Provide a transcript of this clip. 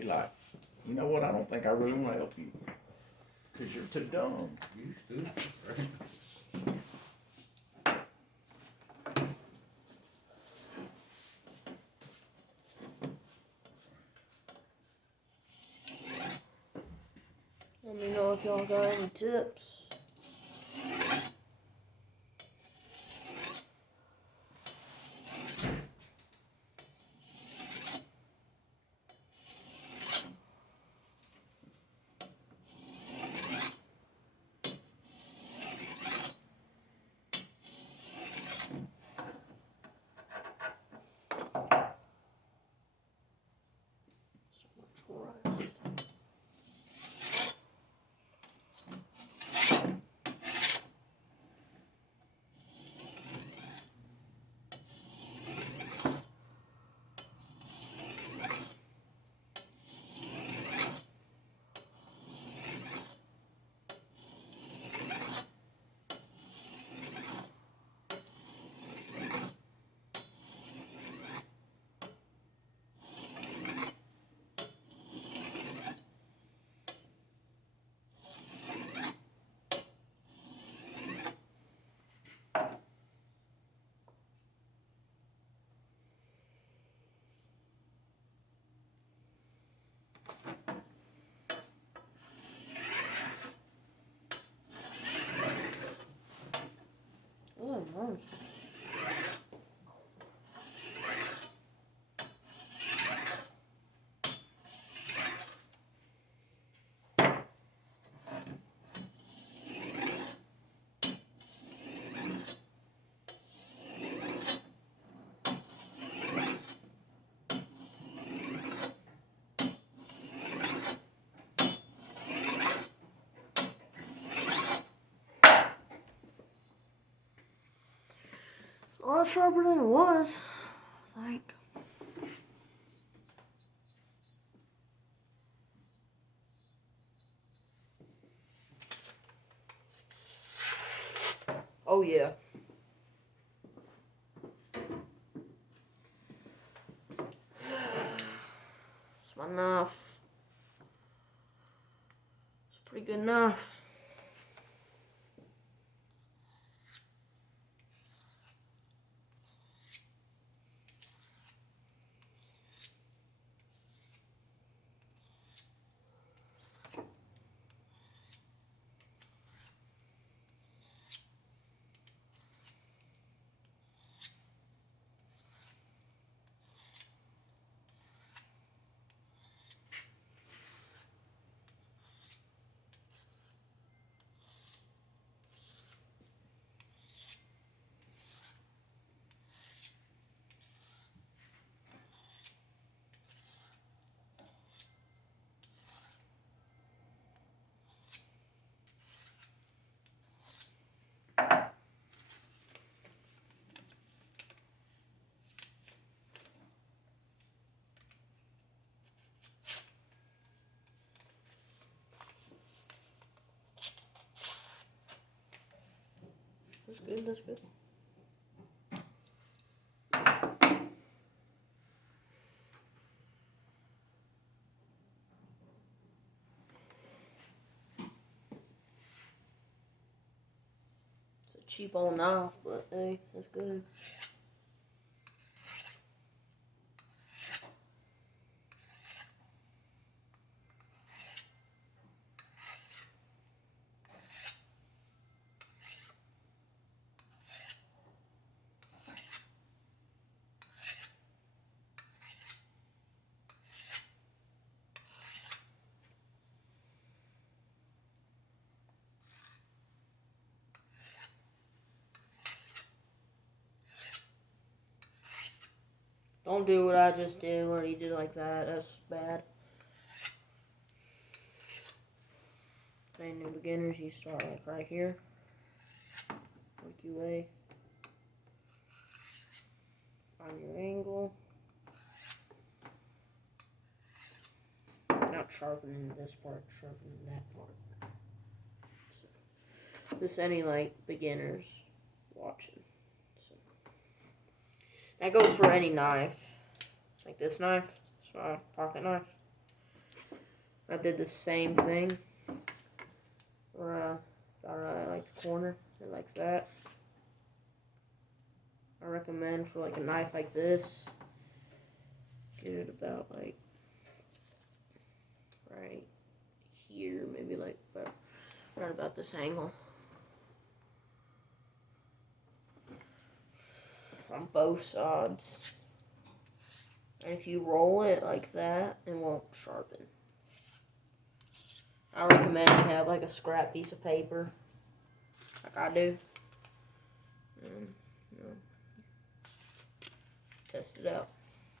Be like, you know what? I don't think I really want to help you because you're too dumb. You stupid, right? Let me know if y'all got any tips. Oh, nice. A lot sharper than it was, I think. Oh yeah. It's my knife. It's a pretty good knife. That's good, that's good. It's a cheap old knife, but hey, that's good. Don't do what I just did where he did like that. That's bad. Any new beginners, you start like right here. Work your way. Find your angle. Not sharpening this part, sharpening that part. So, just any like beginners watching. So, that goes for any knife. Like this knife, it's my pocket knife. I did the same thing. Where I like the corner, like that. I recommend for like a knife like this, get it about like right here, maybe like right about this angle. On both sides. And if you roll it like that, it won't sharpen. I recommend you have like a scrap piece of paper, like I do. And, test it out.